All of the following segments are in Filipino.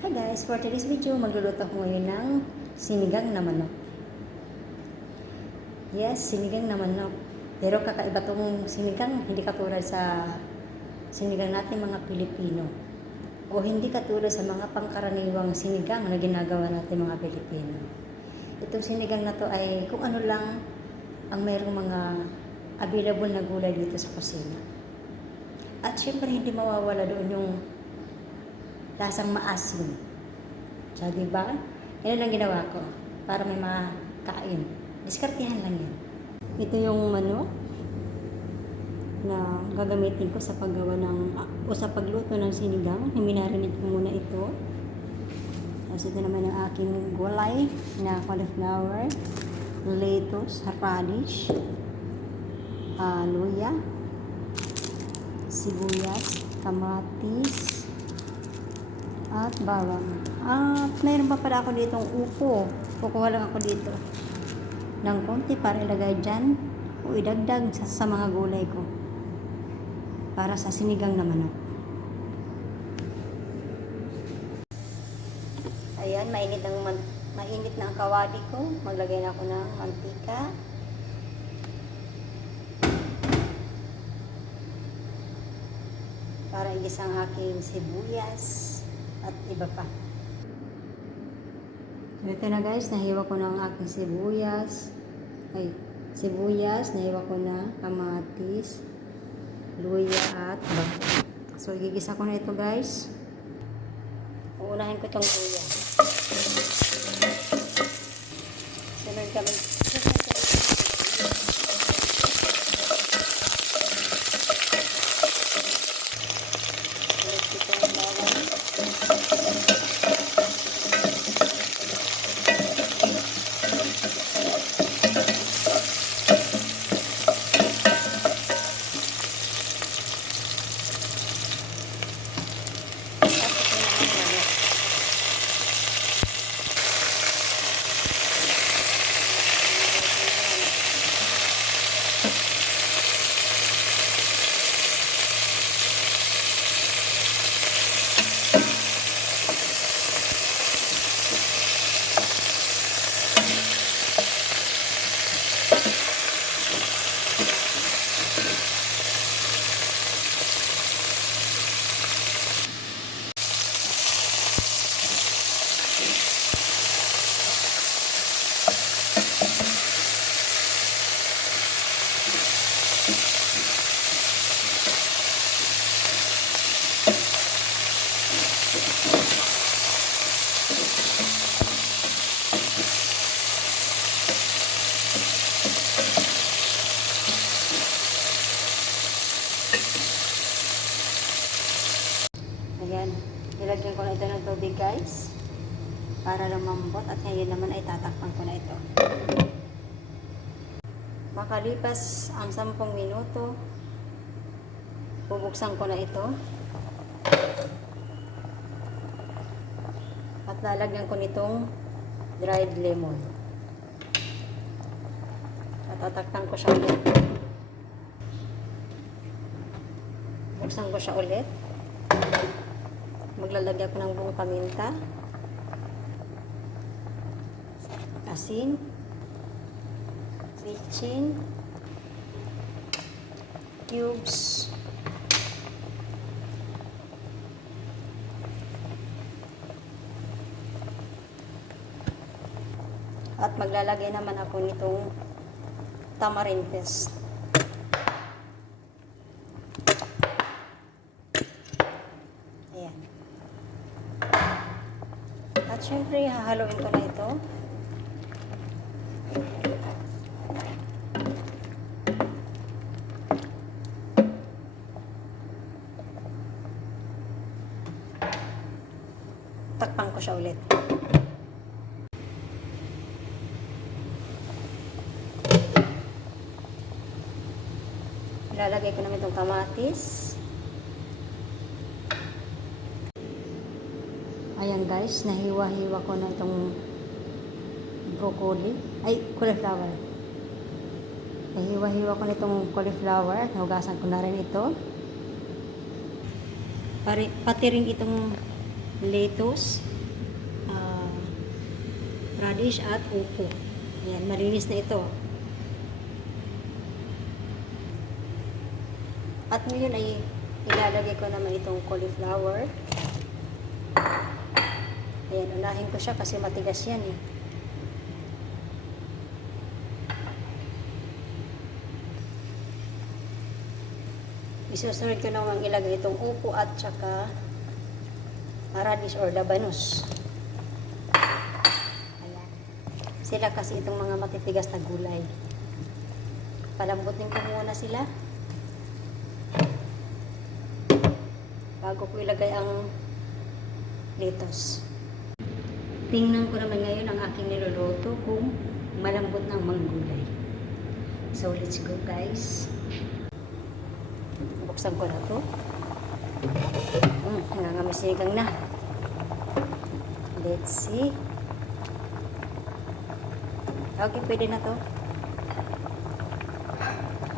Hi guys, for today's video, magluluto ko ngayon ng sinigang na manok. Yes, sinigang na manok. Pero kakaiba tong sinigang, hindi katulad sa sinigang natin mga Pilipino. O hindi katulad sa mga pangkaraniwang sinigang na ginagawa natin mga Pilipino. Itong sinigang na to ay kung ano lang ang mayroong mga available na gulay dito sa kusina. At syempre hindi mawawala doon yung lasang maasim. So, diba? Yan ang ginawa ko para may makain. Diskartihan lang yan. Ito yung manok na gagamitin ko sa paggawa o sa pagluto ng sinigang. Minarinate ko muna ito. Tapos ito naman ang aking gulay na cauliflower, lettuce, radish, luya, sibuyas, kamatis, at bawang. At mayroon pa pala ako ditong upo. Kukuha lang ako dito ng konti para ilagay dyan o idagdag sa mga gulay ko para sa sinigang na manok. Ayan, mainit na ang kawali ko. Maglagay na ako ng mantika. Para igisa ang aking sibuyas at iba pa. So, ito na guys, nahiwa ko na ang aking sibuyas. Nahiwa ko na kamatis, luya at bawang. So, igigisa ko na ito guys. Uunahin ko itong luya. Sunod kami. Ayan, nilagyan ko na ito ng tubig guys para lumambot at ngayon naman ay tatakpan ko na ito. Makalipas ang 10 minuto, bubuksan ko na ito at lalagyan ko nitong dried lemon at tatakpan ko siya ulit. Buksan ko siya ulit. Maglalagay ako ng buong paminta, asin, bitchin, cubes, at maglalagay naman ako nitong tamarind paste. Ayan. At syempre, hahaluin ko na ito. Takpan ko siya ulit. Ilalagay ko naman itong kamatis. Ayan guys, nahiwa-hiwa ko na itong cauliflower. Nahiwa-hiwa ko na itong cauliflower. Nahugasan ko na rin ito. Pati rin itong lettuce. radish at upo. Ayan, malinis na ito. At ngayon ay ilalagay ko naman itong cauliflower. Ayan, unahin ko siya kasi matigas yan eh. Isusunod ko naman ilagay itong upo at saka radish or labanos. Ayan. Sila kasi itong mga matitigas na gulay. Palambutin ko muna sila. Bago ko ilagay ang lettuce. Tingnan ko naman ngayon ang aking niluluto kung malambot ng manggulay. So, let's go guys. Buksan ko na ito. Nangangamisigang na. Let's see. Okay, pwede na to.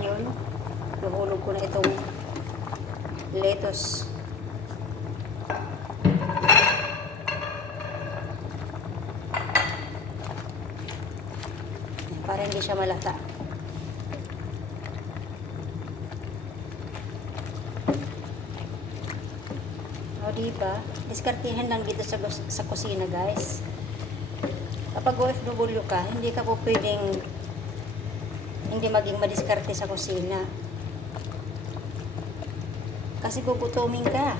Ayun. Luhulog ko na itong lettuce. Para hindi siya malata. O diba? Diskartihan lang dito sa kusina guys. Kapag OFW ka, hindi ka po pwedeng hindi maging madiskarte sa kusina. Kasi gugutumin ka.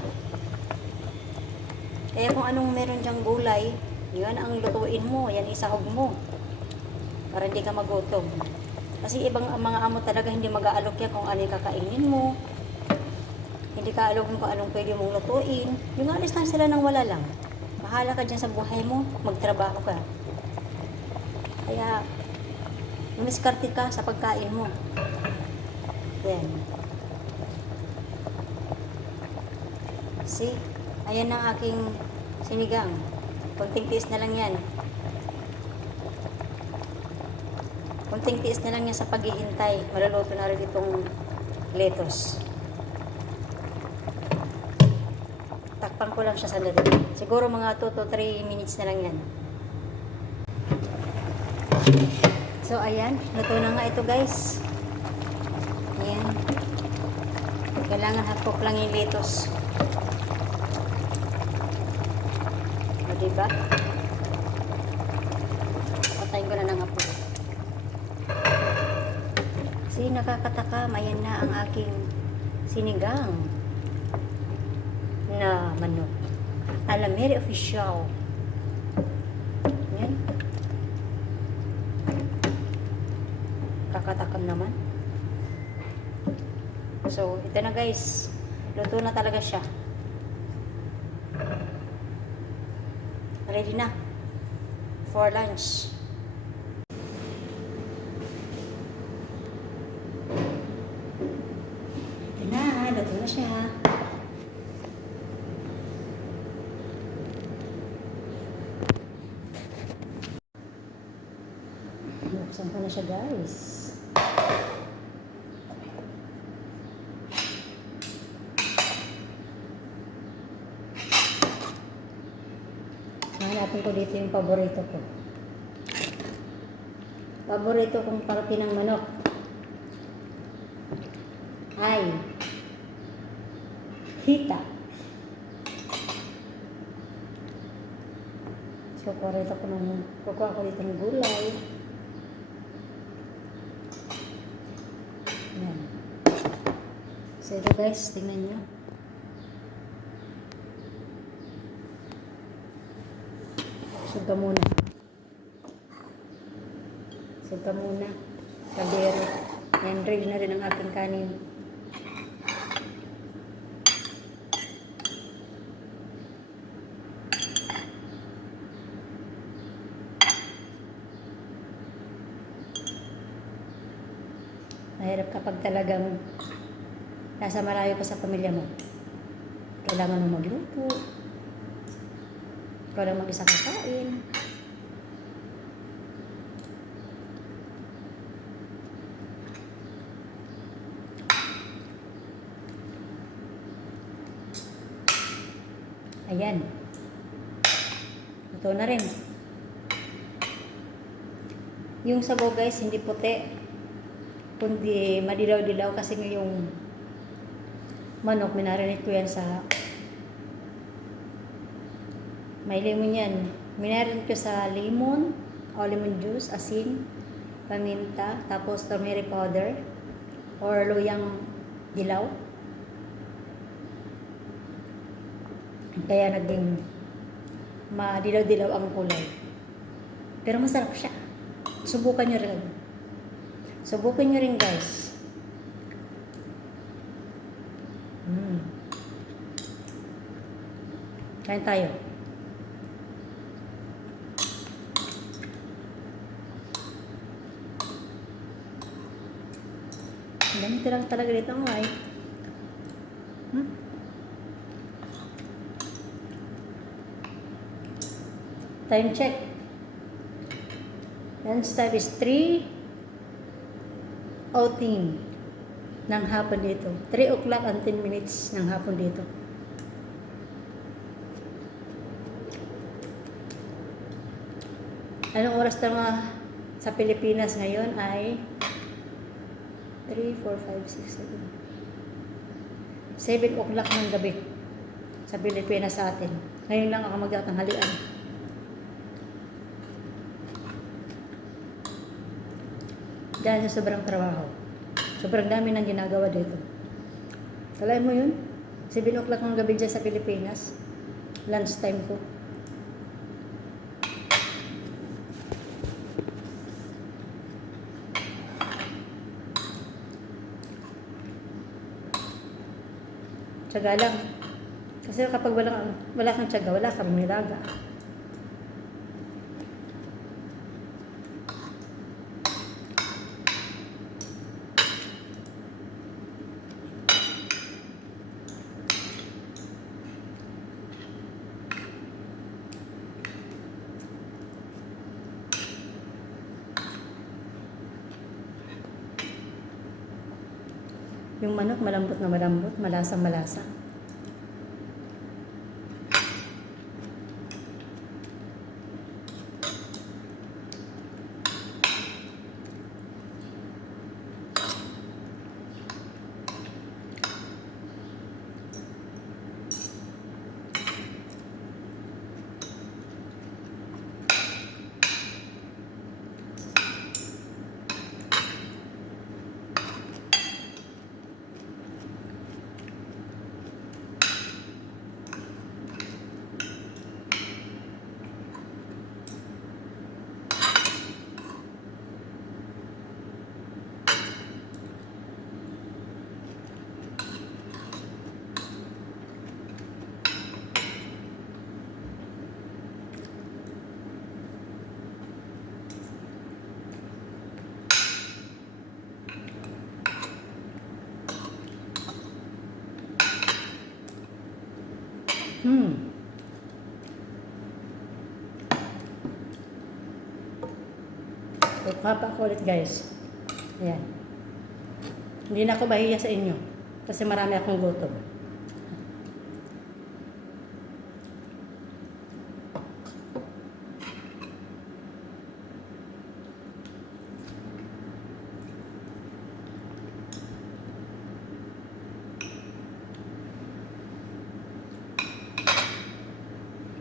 Kaya kung anong meron dyang gulay, yan ang lutuin mo, yan isahog mo. Para hindi ka magutom. Kasi ibang mga amo talaga hindi mag-aalok yan kung ano yung kakainin mo. Hindi ka alok kung anong pwede mong lutuin. Yung alis lang sila nang wala lang. Bahala ka dyan sa buhay mo, magtrabaho ka. Kaya, lumiskarte ka sa pagkain mo. Yan. See? Ayan ang aking sinigang. Kunting tiis na lang yan. Kunting tiis na lang yan sa paghihintay. Maluluto na rin itong lettuce. Takpan ko lang siya sandali. Siguro mga 2 to 3 minutes na lang yan. So, ayan. Luto na nga ito, guys. Ayan. Kailangan half-cook lang yung lettuce. O, diba? Patayin ko na ng apoy. Kasi nakakatakam. Ayan na ang aking sinigang na manok. Alamere official. Yan. Kakatakam naman. So, ito na guys. Luto na talaga siya. Ready na for lunch. Ito na. Luto na siya. Buksan ko na siya guys. Hanapin ko dito yung paborito ko. Paborito kong parte ng manok ay hita. So, kukuha ko dito ng gulay. Yan. So, ito guys, tingnan nyo. Suga muna. Suga muna. Kadero. Yan, ready na rin ang aking kanin. Mahirap kapag talagang nasa malayo ka sa pamilya mo. Kailangan mo magluto. Ikaw lang mag-isa kakain. Ayan. Ito na rin. Yung sabaw guys, hindi puti, kundi madilaw-dilaw kasi yung manok, minarinate ko yan sa may lemon yan. Minarinate ko sa lemon o lemon juice, asin, paminta, tapos turmeric powder or luyang dilaw. Kaya naging madilaw-dilaw ang kulay. Pero masarap siya. Subukan nyo rin. Subukan nyo rin guys. Kain tayo. Ang dami lang talaga dito ang life. Time check. Lunch time is 3:00 ng hapon dito. 3 o'clock and 10 minutes ng hapon dito. Anong oras na sa Pilipinas ngayon ay 3, 4, 5, 6, 7 o'clock ng gabi sa Pilipinas sa atin. Ngayon lang ako magtatanghalian. Dahil sa sobrang trabaho. Sobrang dami nang ginagawa dito. Kalahin mo yun? 7 o'clock ng gabi dyan sa Pilipinas. Lunch time ko. Tiyaga lang. Kasi kapag wala kang tiyaga, wala kang nilaga. Yung manok malambot na malambot, malasang malasa. Kukuha pa ako ulit guys. Ayan. Hindi na ako bahiya sa inyo. Kasi marami akong gutom.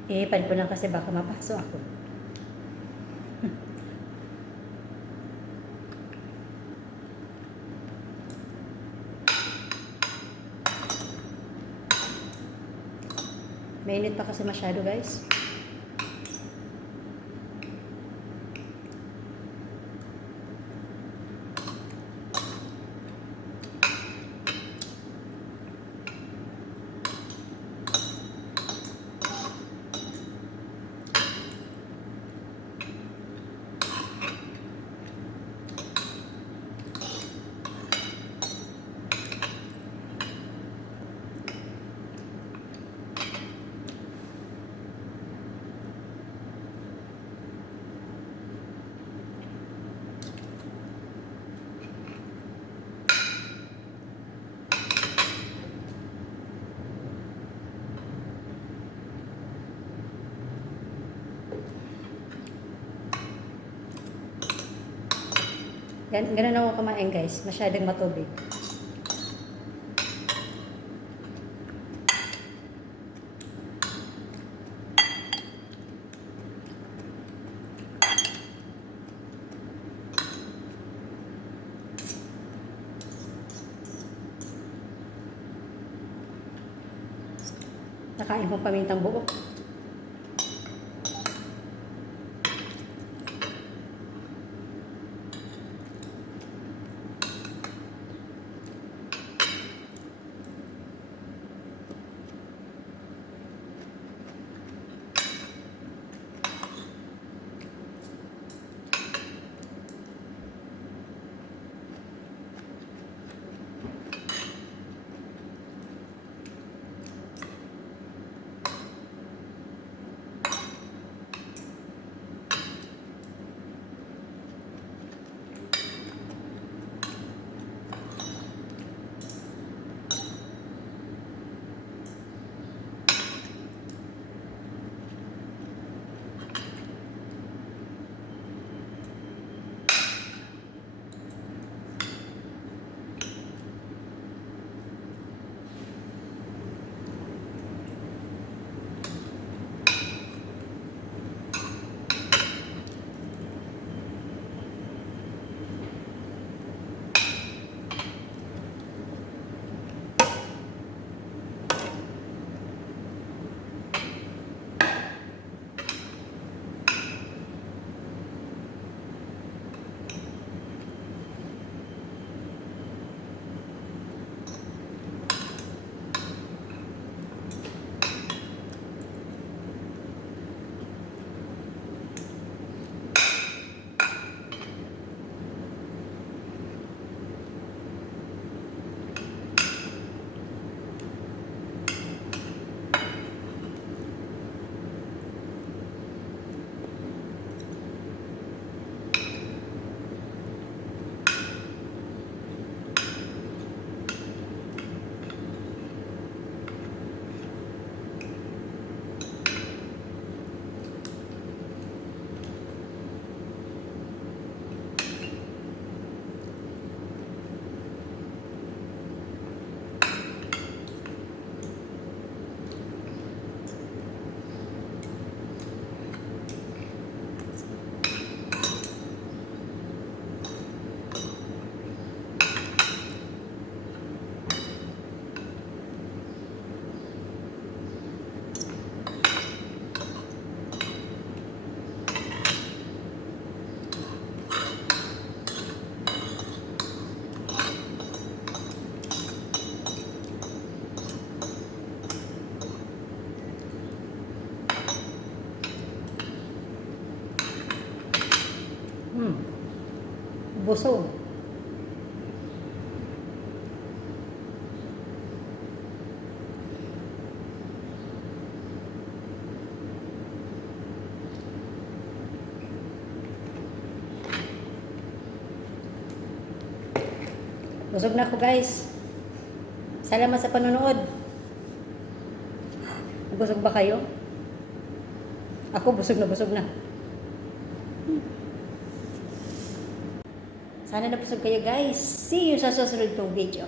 Ihipan ko lang kasi baka mapaso ako. Mainit pa kasi masyado guys. Ganun ako kumain guys, masyadong matubig. Nakain kong pamintang buo. Busog. Busog na ako guys. Salamat sa panonood. Busog ba kayo? Ako busog na busog na. Sana nabusog kayo guys. See you sa susunod kong video.